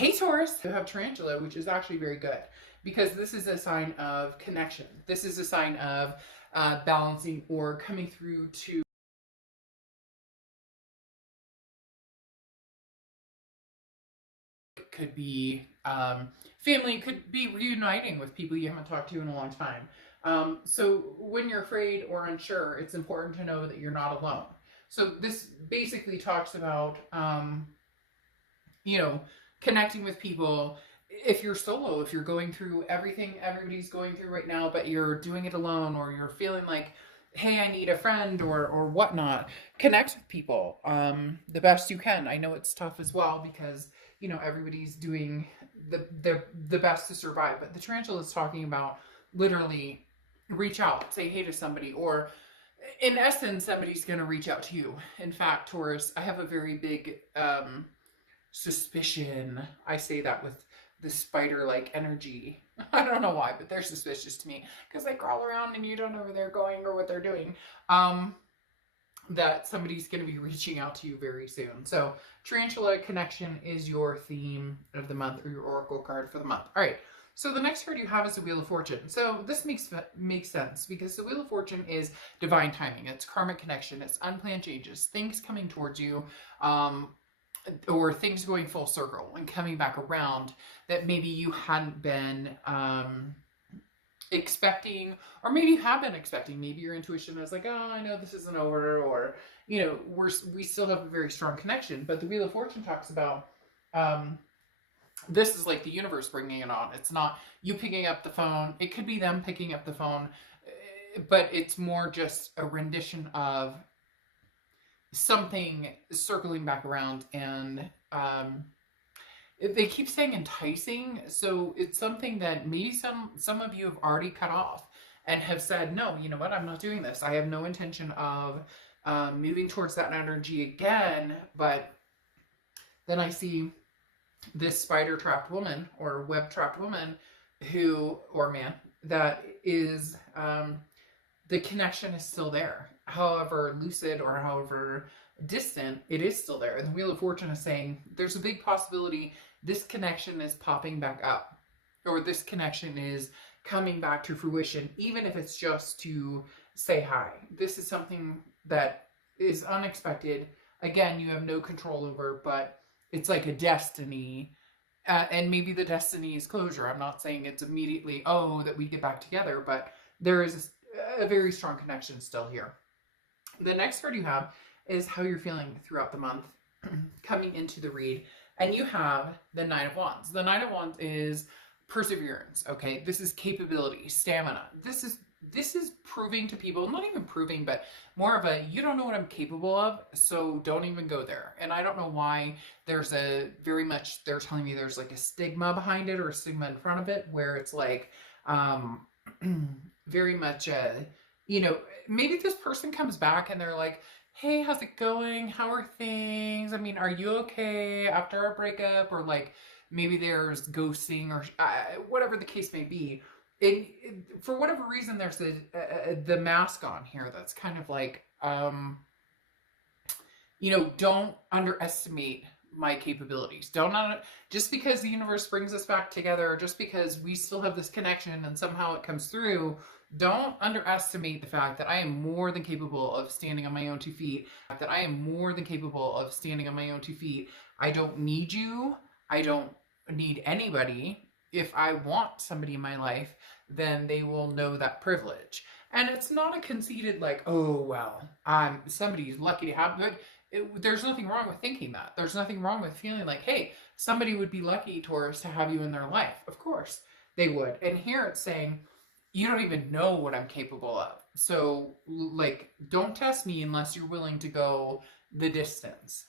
Hey Taurus, you have tarantula, which is actually very good because this is a sign of connection. This is a sign of balancing or coming through to could be family, could be reuniting with people you haven't talked to in a long time. So when you're afraid or unsure, it's important to know that you're not alone. So this basically talks about you know, connecting with people. If you're solo, if you're going through everything everybody's going through right now, but you're doing it alone, or you're feeling like, hey, I need a friend or whatnot, connect with people the best you can. I know it's tough as well because everybody's doing the best to survive. But the tarantula is talking about literally reach out, say hey to somebody, or in essence, somebody's going to reach out to you. In fact, Taurus, I have a very big suspicion. I say that with the spider like energy. I don't know why, but they're suspicious to me because they crawl around and you don't know where they're going or what they're doing. That somebody's going to be reaching out to you very soon. So, tarantula connection is your theme of the month, or your oracle card for the month. All right. So the next card you have is the Wheel of Fortune. So this makes sense because the Wheel of Fortune is divine timing. It's karmic connection. It's unplanned changes, things coming towards you, or things going full circle and coming back around that maybe you hadn't been expecting, or maybe you have been expecting. Maybe your intuition is like, oh, I know this isn't over, or we still have a very strong connection. But the Wheel of Fortune talks about this is like the universe bringing it on. It's not you picking up the phone. It could be them picking up the phone, but it's more just a rendition of something circling back around. And they keep saying enticing, so it's something that maybe some of you have already cut off and have said, no, you know what, I'm not doing this. I have no intention of moving towards that energy again. But then I see this spider trapped woman or web trapped woman or man, that is the connection is still there. However lucid or however distant, it is still there. And the Wheel of Fortune is saying there's a big possibility this connection is popping back up, or this connection is coming back to fruition, even if it's just to say hi. This is something that is unexpected. Again, you have no control over, but it's like a destiny. And maybe the destiny is closure. I'm not saying it's immediately, oh, that we get back together, but there is a very strong connection still here. The next card you have is how you're feeling throughout the month coming into the read. And you have the Nine of Wands. The Nine of Wands is perseverance, okay? This is capability, stamina. This is proving to people, not even proving, but more of a, you don't know what I'm capable of, so don't even go there. And I don't know why they're telling me there's like a stigma behind it, or a stigma in front of it, where it's like, very much, maybe this person comes back and they're like, hey, how's it going? How are things? I mean, are you okay after a breakup? Or like maybe there's ghosting, or whatever the case may be. For whatever reason, there's the mask on here that's kind of like, don't underestimate my capabilities. Just because the universe brings us back together, or just because we still have this connection and somehow it comes through, don't underestimate the fact that I am more than capable of standing on my own 2 feet. That I am more than capable of standing on my own 2 feet. I don't need you. I don't need anybody. If I want somebody in my life, then they will know that privilege. And it's not a conceited like, oh, well, somebody's lucky to have good. There's nothing wrong with thinking that. There's nothing wrong with feeling like, hey, somebody would be lucky, Taurus, to have you in their life. Of course they would. And here it's saying, you don't even know what I'm capable of. So, like, don't test me unless you're willing to go the distance.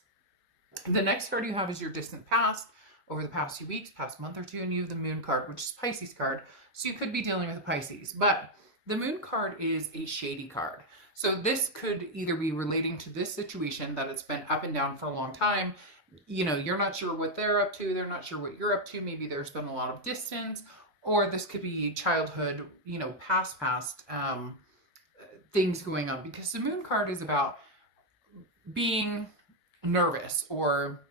The next card you have is your distant past, over the past few weeks, past month or two, and you have the Moon card, which is Pisces card. So you could be dealing with a Pisces. But the Moon card is a shady card. So this could either be relating to this situation that it's been up and down for a long time. You're not sure what they're up to. They're not sure what you're up to. Maybe there's been a lot of distance. Or this could be childhood, past things going on. Because the Moon card is about being nervous, or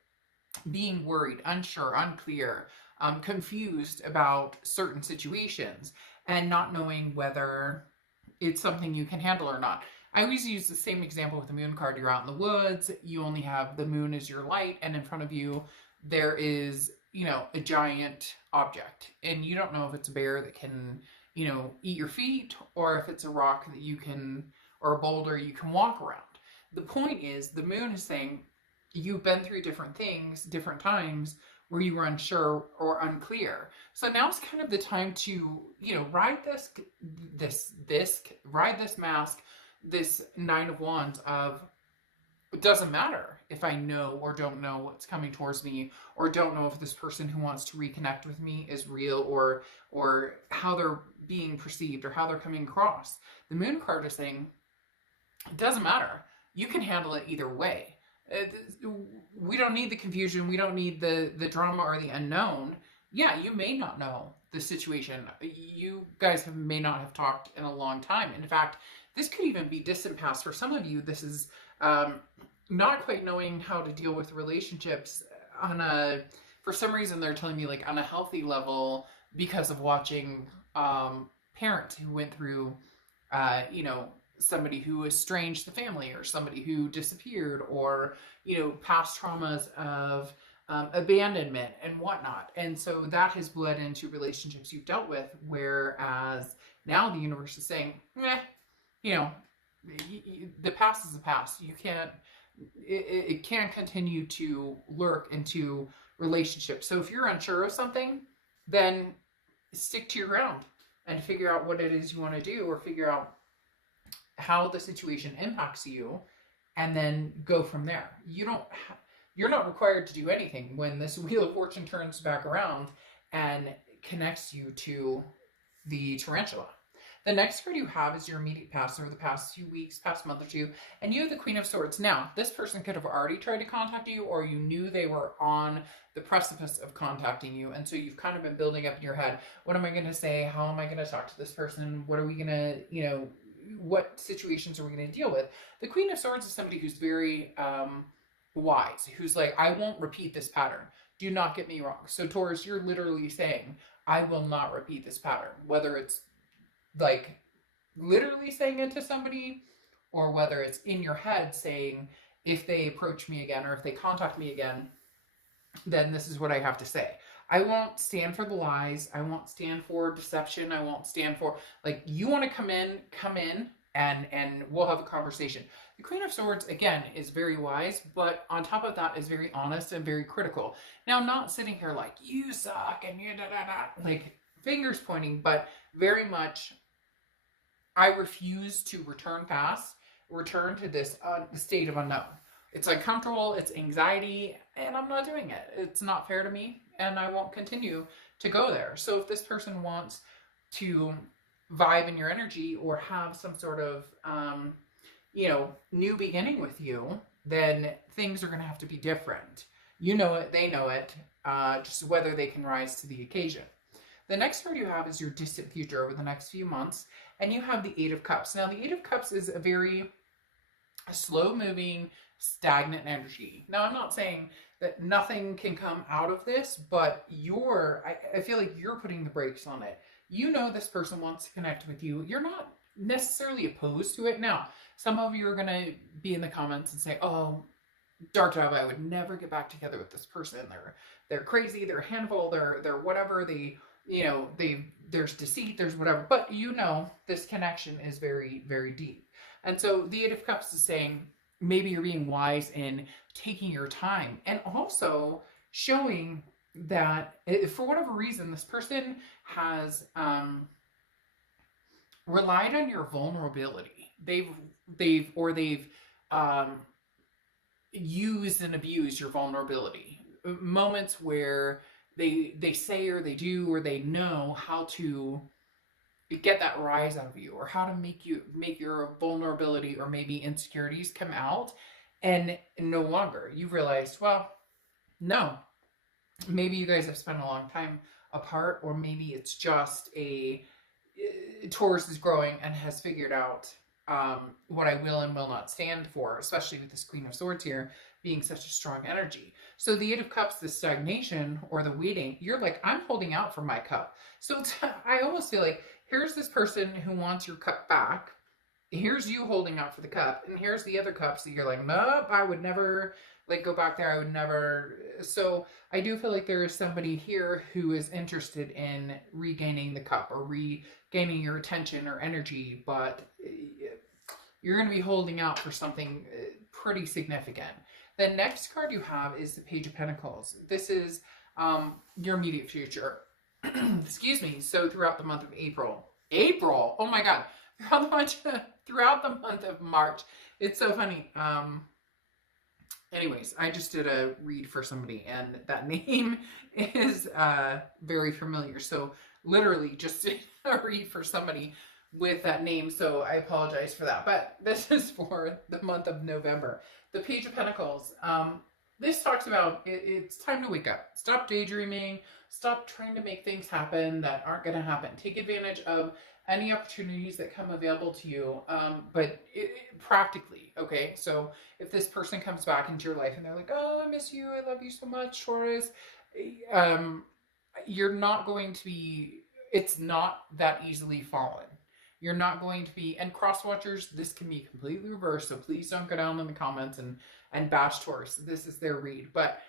being worried, unsure, unclear, confused about certain situations, and not knowing whether it's something you can handle or not. I always use the same example with the moon card. You're out in the woods, you only have the moon as your light, and in front of you there is, a giant object. And you don't know if it's a bear that can, eat your feet, or if it's a rock that you can, or a boulder you can walk around. The point is, the moon is saying you've been through different things, different times where you were unsure or unclear. So now's kind of the time to, ride ride this mask, this Nine of Wands of, it doesn't matter if I know or don't know what's coming towards me, or don't know if this person who wants to reconnect with me is real, or how they're being perceived, or how they're coming across. The moon card is saying, it doesn't matter. You can handle it either way. We don't need the confusion. We don't need the drama or the unknown. Yeah, you may not know the situation. You guys may not have talked in a long time. In fact, this could even be distant past. For some of you, this is not quite knowing how to deal with relationships for some reason they're telling me, like, on a healthy level, because of watching parents who went through, somebody who estranged the family, or somebody who disappeared, or, past traumas of abandonment and whatnot. And so that has bled into relationships you've dealt with, whereas now the universe is saying, the past is the past. You can't, it can't continue to lurk into relationships. So if you're unsure of something, then stick to your ground and figure out what it is you want to do, or figure out how the situation impacts you, and then go from there. You're not required to do anything when this Wheel of Fortune turns back around and connects you to the tarantula. The next card you have is your immediate past, over the past few weeks, past month or two, and you have the Queen of Swords. Now, this person could have already tried to contact you, or you knew they were on the precipice of contacting you, and so you've kind of been building up in your head, what am I going to say? How am I going to talk to this person? What are we going to, what situations are we going to deal with? The Queen of Swords is somebody who's very wise, who's like, I won't repeat this pattern. Do not get me wrong. So Taurus, you're literally saying, I will not repeat this pattern, whether it's like literally saying it to somebody, or whether it's in your head saying, if they approach me again, or if they contact me again, then this is what I have to say. I won't stand for the lies. I won't stand for deception. I won't stand for, like, you want to come in, and we'll have a conversation. The Queen of Swords, again, is very wise, but on top of that is very honest and very critical. Now, not sitting here like, you suck, and you da-da-da, like fingers pointing, but very much, I refuse to return to this state of unknown. It's uncomfortable, it's anxiety, and I'm not doing it. It's not fair to me, and I won't continue to go there. So if this person wants to vibe in your energy, or have some sort of, new beginning with you, then things are going to have to be different. You know it, they know it, just whether they can rise to the occasion. The next card you have is your distant future over the next few months, and you have the Eight of Cups. Now, the Eight of Cups is a very slow-moving, stagnant energy. Now, I'm not saying that nothing can come out of this, but I feel like you're putting the brakes on it. You know this person wants to connect with you. You're not necessarily opposed to it. Now, some of you are going to be in the comments and say, oh, Dark Job, I would never get back together with this person. They're crazy, they're a handful, they're whatever, there's deceit, there's whatever. But this connection is very, very deep. And so the Eight of Cups is saying, maybe you're being wise in taking your time, and also showing that for whatever reason, this person has relied on your vulnerability. They've used and abused your vulnerability. Moments where they say, or they do, or they know how to get that rise out of you, or how to make your vulnerability or maybe insecurities come out, and no longer you've realized, well, no, maybe you guys have spent a long time apart, or maybe it's just Taurus is growing and has figured out what I will and will not stand for, especially with this Queen of Swords here being such a strong energy. So the Eight of Cups, the stagnation or the waiting, you're like, I'm holding out for my cup. So I almost feel like here's this person who wants your cup back. Here's you holding out for the cup, and here's the other cups that you're like, nope, I would never like go back there. I would never. So I do feel like there is somebody here who is interested in regaining the cup or regaining your attention or energy, but you're going to be holding out for something pretty significant. The next card you have is the Page of Pentacles. This is your immediate future. Excuse me. So throughout the month of April, oh my God, throughout the month of March, it's so funny. Anyways, I just did a read for somebody, and that name is very familiar. So literally just did a read for somebody with that name, so I apologize for that. But this is for the month of November. The Page of Pentacles. This talks about it's time to wake up. Stop daydreaming. Stop trying to make things happen that aren't going to happen. Take advantage of any opportunities that come available to you, but practically, okay? So if this person comes back into your life and they're like, oh, I miss you, I love you so much, Taurus, you're not going to be, it's not that easily fallen. You're not going to be, and cross watchers, this can be completely reversed, so please don't go down in the comments and bash Taurus. This is their read, but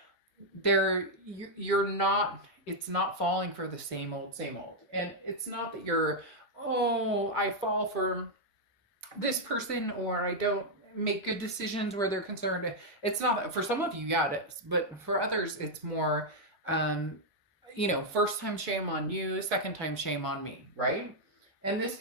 you're not, it's not falling for the same old. And it's not that you're, oh, I fall for this person, or I don't make good decisions where they're concerned. It's not that. For some of you, yeah, it is. But for others, it's more, first time shame on you, second time shame on me, right? And this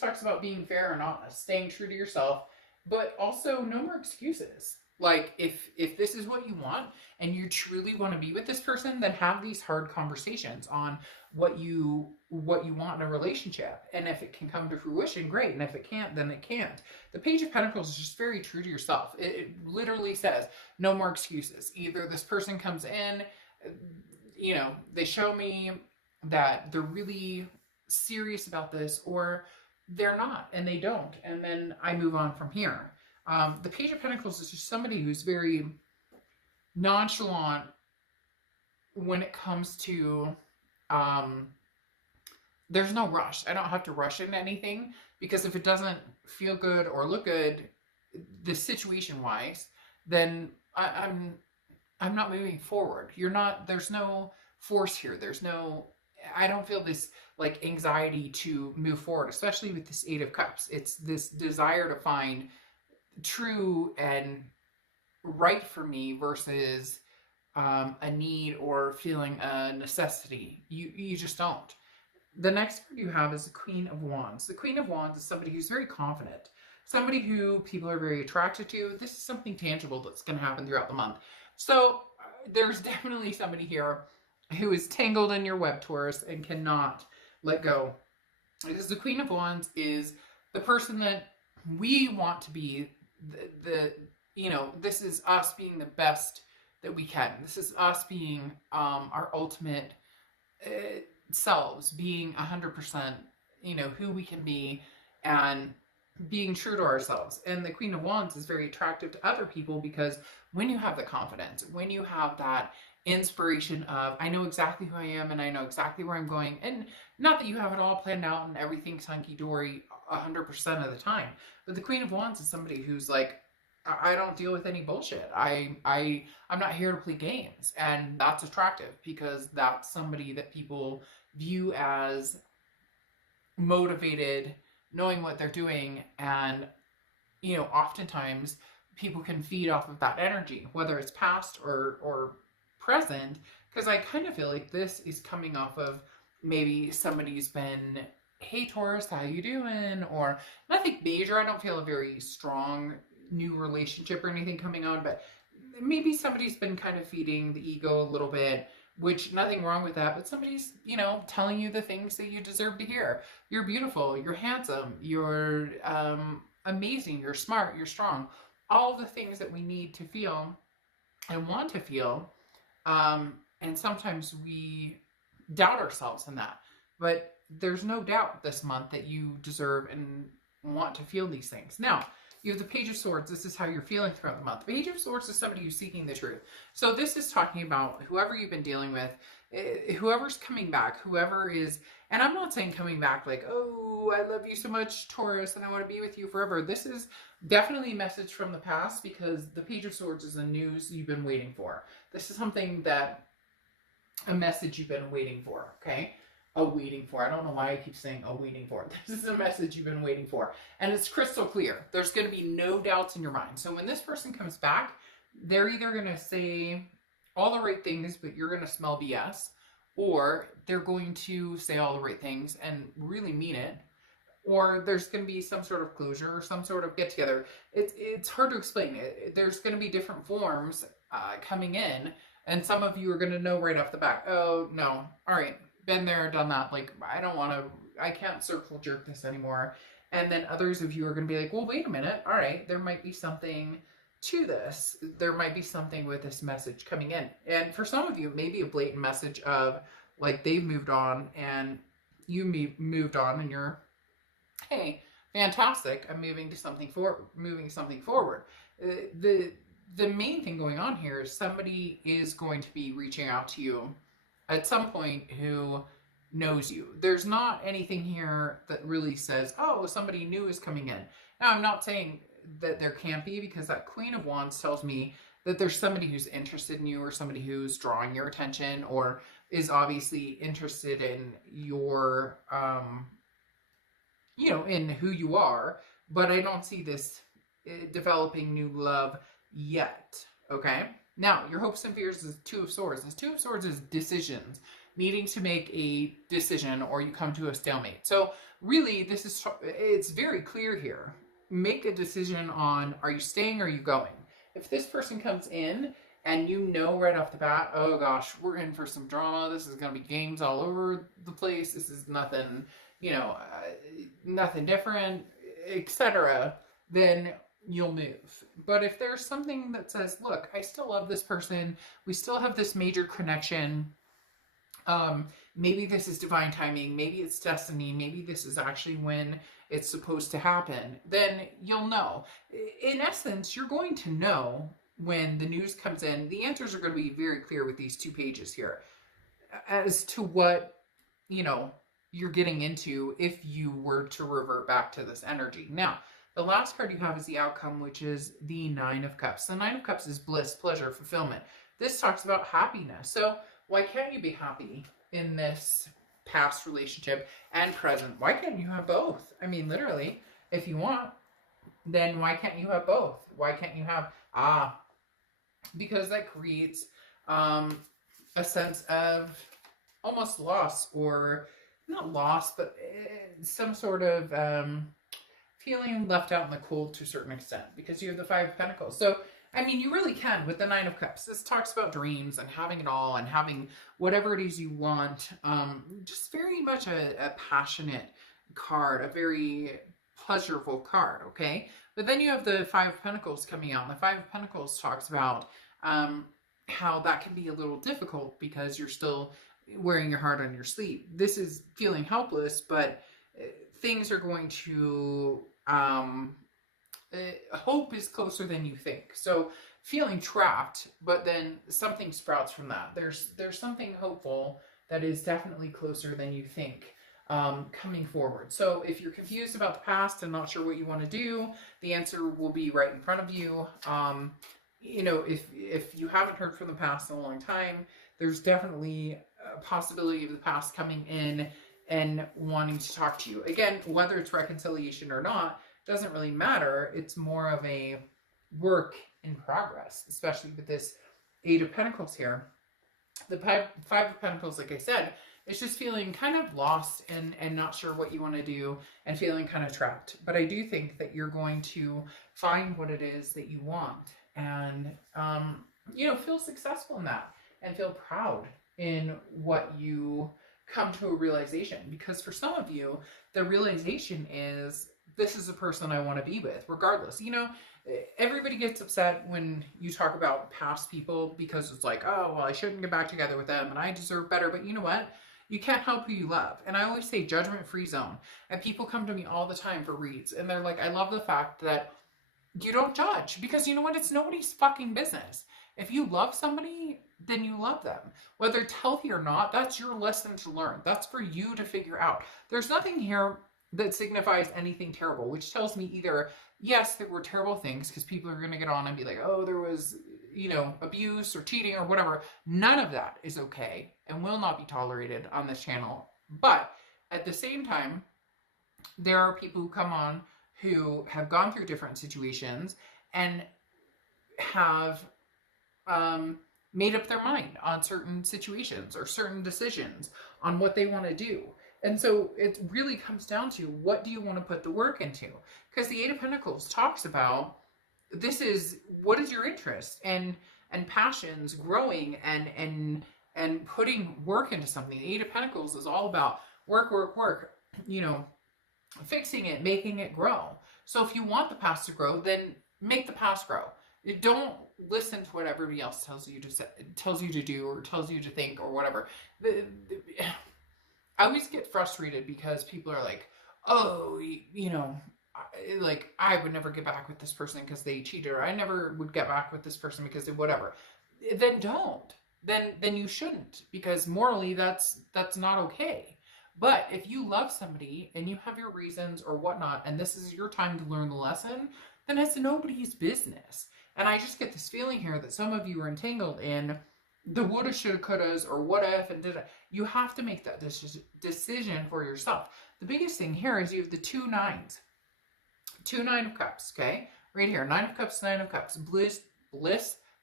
talks about being fair and honest, staying true to yourself, but also no more excuses. Like, if this is what you want and you truly want to be with this person, then have these hard conversations on what you want in a relationship. And if it can come to fruition, great. And if it can't, then it can't. The Page of Pentacles is just very true to yourself. It literally says no more excuses. Either this person comes in, they show me that they're really serious about this, or they're not and they don't, and then I move on from here. The Page of Pentacles is just somebody who's very nonchalant when it comes to there's no rush. I don't have to rush into anything, because if it doesn't feel good or look good, the situation wise, then I'm not moving forward. There's no force here. I don't feel this like anxiety to move forward, especially with this Eight of Cups. It's this desire to find true and right for me versus a need or feeling a necessity. You just don't. The next card you have is the Queen of Wands. The Queen of Wands is somebody who's very confident, somebody who people are very attracted to. This is something tangible that's going to happen throughout the month. So there's definitely somebody here who is tangled in your web, Taurus, and cannot let go. Because the Queen of Wands is the person that we want to be. This is us being the best that we can. This is us being our ultimate selves, being 100%, who we can be, and being true to ourselves. And the Queen of Wands is very attractive to other people, because when you have the confidence, when you have that inspiration of, I know exactly who I am and I know exactly where I'm going, and not that you have it all planned out and everything's hunky-dory 100% of the time, but the Queen of Wands is somebody who's like, I don't deal with any bullshit. I'm not here to play games. And that's attractive, because that's somebody that people view as motivated, knowing what they're doing, and oftentimes people can feed off of that energy, whether it's past or present, because I kind of feel like this is coming off of maybe somebody's been, hey Taurus, how you doing? Or nothing major. I don't feel a very strong new relationship or anything coming on, but maybe somebody's been kind of feeding the ego a little bit, which nothing wrong with that, but somebody's, telling you the things that you deserve to hear. You're beautiful, you're handsome, you're amazing, you're smart, you're strong. All the things that we need to feel and want to feel. And sometimes we doubt ourselves in that, but there's no doubt this month that you deserve and want to feel these things. Now, you have the Page of Swords. This is how you're feeling throughout the month. Page of Swords is somebody who's seeking the truth. So this is talking about whoever you've been dealing with, whoever's coming back, whoever is, and I'm not saying coming back like, oh, I love you so much, Taurus, and I want to be with you forever. This is definitely a message from the past, because the Page of Swords is the news you've been waiting for. This is something that, a message you've been waiting for, okay? Waiting for. I don't know why I keep saying waiting for. This is a message you've been waiting for. And it's crystal clear. There's going to be no doubts in your mind. So when this person comes back, they're either going to say all the right things, but you're going to smell BS, or they're going to say all the right things and really mean it, or there's going to be some sort of closure or some sort of get together. It's hard to explain. There's going to be different forms coming in, and some of you are going to know right off the bat, oh, no, all right, been there, done that. Like, I can't circle jerk this anymore. And then others of you are going to be like, well, wait a minute. All right, there might be something to this. There might be something with this message coming in. And for some of you, maybe a blatant message of like they've moved on and you moved on, and you're, hey, fantastic, I'm moving something forward. The main thing going on here is somebody is going to be reaching out to you at some point who knows you. There's not anything here that really says, oh, somebody new is coming in. Now, I'm not saying that there can't be, because that Queen of Wands tells me that there's somebody who's interested in you, or somebody who's drawing your attention, or is obviously interested in your, in who you are. But I don't see this developing new love yet, okay? Now, your hopes and fears is Two of Swords. This Two of Swords is decisions, needing to make a decision, or you come to a stalemate. So really, it's very clear here. Make a decision on, are you staying or are you going? If this person comes in and you know right off the bat, oh gosh, we're in for some drama, this is going to be games all over the place, this is nothing, nothing different, etc., then you'll move. But if there's something that says, look, I still love this person, we still have this major connection, maybe this is divine timing, maybe it's destiny, maybe this is actually when it's supposed to happen, then you'll know. In essence, you're going to know when the news comes in. The answers are going to be very clear with these two pages here as to what, you're getting into if you were to revert back to this energy. Now, the last card you have is the outcome, which is the Nine of Cups. The Nine of Cups is bliss, pleasure, fulfillment. This talks about happiness. So why can't you be happy in this past relationship and present? Why can't you have both? I mean, literally, if you want, then why can't you have both? Why can't you have, because that creates a sense of almost loss, or not loss, but some sort of feeling left out in the cold to a certain extent, because you have the Five of Pentacles. So I mean, you really can with the Nine of Cups. This talks about dreams and having it all and having whatever it is you want. Just very much a passionate card, a very pleasurable card, okay? But then you have the Five of Pentacles coming out. And the Five of Pentacles talks about how that can be a little difficult because you're still wearing your heart on your sleeve. This is feeling helpless, but things are going to... hope is closer than you think. So feeling trapped, but then something sprouts from that. There's something hopeful that is definitely closer than you think coming forward. So if you're confused about the past and not sure what you want to do, the answer will be right in front of you. If you haven't heard from the past in a long time, there's definitely a possibility of the past coming in and wanting to talk to you. Again, whether it's reconciliation or not, doesn't really matter. It's more of a work in progress, especially with this Eight of Pentacles here. The Five of Pentacles, like I said, it's just feeling kind of lost and not sure what you want to do and feeling kind of trapped. But I do think that you're going to find what it is that you want and, feel successful in that and feel proud in what you come to a realization. Because for some of you, the realization is, this is a person I want to be with, regardless. Everybody gets upset when you talk about past people because it's like, oh, well, I shouldn't get back together with them and I deserve better. But you know what? You can't help who you love. And I always say judgment-free zone. And people come to me all the time for reads. And they're like, I love the fact that you don't judge. Because you know what? It's nobody's fucking business. If you love somebody, then you love them. Whether it's healthy or not, that's your lesson to learn. That's for you to figure out. There's nothing here that signifies anything terrible, which tells me either, yes, there were terrible things, because people are going to get on and be like, oh, there was, abuse or cheating or whatever. None of that is okay and will not be tolerated on this channel. But at the same time, there are people who come on who have gone through different situations and have made up their mind on certain situations or certain decisions on what they want to do. And so it really comes down to, what do you want to put the work into? Because the Eight of Pentacles talks about, this is, what is your interest and passions growing and putting work into something. The Eight of Pentacles is all about work, fixing it, making it grow. So if you want the past to grow, then make the past grow. Don't listen to what everybody else tells you to do or tells you to think or whatever. I always get frustrated because people are like, oh, like, I would never get back with this person because they cheated, or I never would get back with this person because they whatever. Then don't. Then you shouldn't, because morally that's not okay. But if you love somebody and you have your reasons or whatnot, and this is your time to learn the lesson, then it's nobody's business. And I just get this feeling here that some of you are entangled in the woulda, shoulda, couldas, or what if, and did. You have to make that decision for yourself. The biggest thing here is you have the 2 nines. 2 9 of cups, okay? Right here, 9 of cups, 9 of cups. Bliss,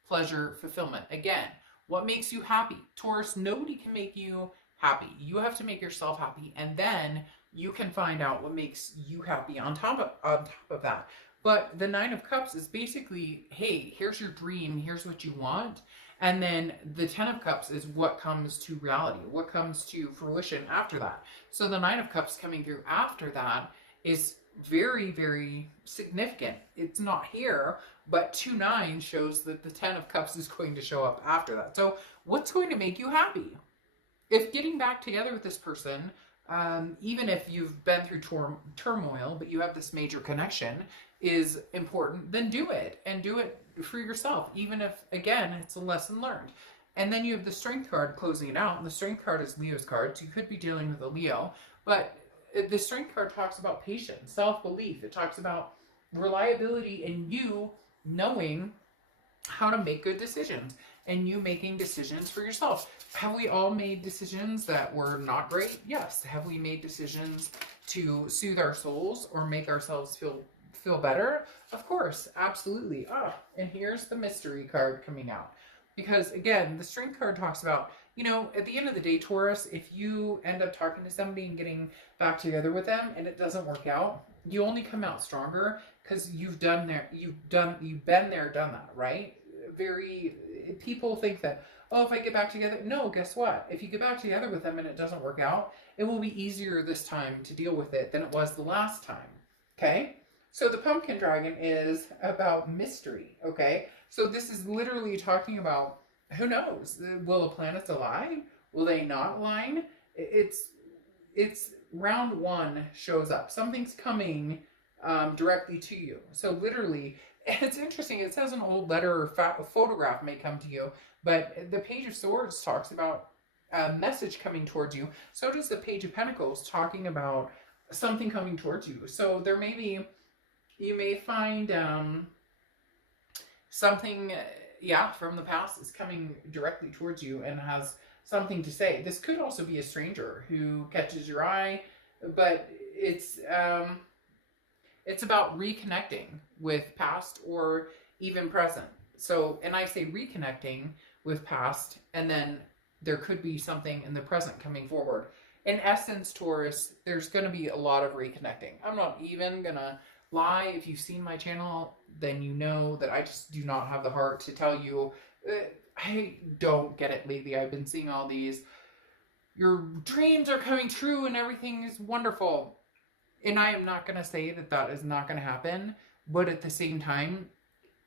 pleasure, fulfillment. Again, what makes you happy? Taurus, nobody can make you happy. You have to make yourself happy, and then you can find out what makes you happy on top of that. But the 9 of cups is basically, hey, here's your dream, here's what you want. And then the 10 of cups is what comes to reality, what comes to fruition after that. So the 9 of cups coming through after that is very, very significant. It's not here, but 2 9 shows that the 10 of cups is going to show up after that. So what's going to make you happy? If getting back together with this person, even if you've been through turmoil, but you have this major connection, is important, then do it, and do it for yourself, even if, again, it's a lesson learned. And then you have the Strength card closing it out, and the Strength card is Leo's card, so you could be dealing with a Leo, but the Strength card talks about patience, self-belief. It talks about reliability and you knowing how to make good decisions and you making decisions for yourself. Have we all made decisions that were not great? Yes. Have we made decisions to soothe our souls or make ourselves feel better? Of course, absolutely. And here's the Mystery card coming out. Because again, the Strength card talks about, at the end of the day, Taurus, if you end up talking to somebody and getting back together with them and it doesn't work out, you only come out stronger because you've been there, done that, right? People think that, oh, if I get back together, no, guess what? If you get back together with them and it doesn't work out, it will be easier this time to deal with it than it was the last time, okay? So the Pumpkin Dragon is about mystery, okay? So this is literally talking about, who knows? Will the planets align? Will they not align? It's round 1 shows up. Something's coming directly to you. So literally, it's interesting. It says an old letter or photograph may come to you, but the Page of Swords talks about a message coming towards you. So does the Page of Pentacles, talking about something coming towards you. So there may be, you may find something, from the past is coming directly towards you and has something to say. This could also be a stranger who catches your eye, but it's about reconnecting with past or even present. So, and I say reconnecting with past, and then there could be something in the present coming forward. In essence, Taurus, there's going to be a lot of reconnecting. I'm not even going to lie. If you've seen my channel, then you know that I just do not have the heart to tell you. I don't get it lately. I've been seeing all these, your dreams are coming true and everything is wonderful. And I am not going to say that that is not going to happen. But at the same time,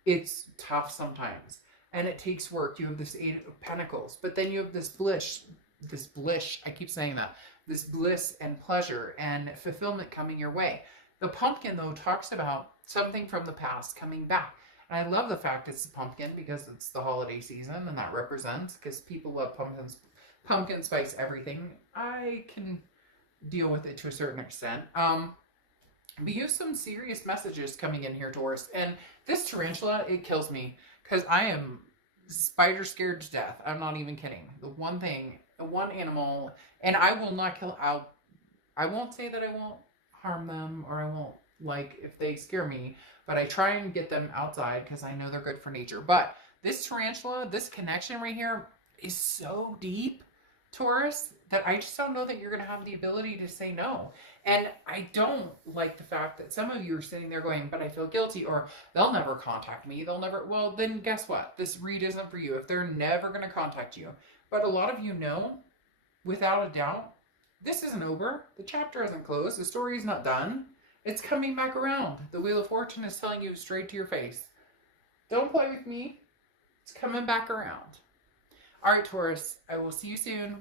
it's tough sometimes. And it takes work. You have this 8 of Pentacles. But then you have this bliss, this bliss. I keep saying that. This bliss and pleasure and fulfillment coming your way. The pumpkin, though, talks about something from the past coming back. And I love the fact it's a pumpkin because it's the holiday season and that represents, because people love pumpkins, pumpkin spice everything. I can deal with it to a certain extent. But you have some serious messages coming in here, Taurus. And this tarantula, it kills me because I am spider scared to death. I'm not even kidding. The one thing, the one animal, and I will not kill. I won't say that I won't harm them or I won't, like, if they scare me, but I try and get them outside because I know they're good for nature. But this tarantula, this connection right here is so deep, Taurus, that I just don't know that you're going to have the ability to say no. And I don't like the fact that some of you are sitting there going, but I feel guilty, or they'll never contact me. They'll never, well, then guess what? This read isn't for you if they're never going to contact you. But a lot of you know, without a doubt, this isn't over. The chapter isn't closed. The story is not done. It's coming back around. The Wheel of Fortune is telling you straight to your face. Don't play with me. It's coming back around. All right, Taurus, I will see you soon.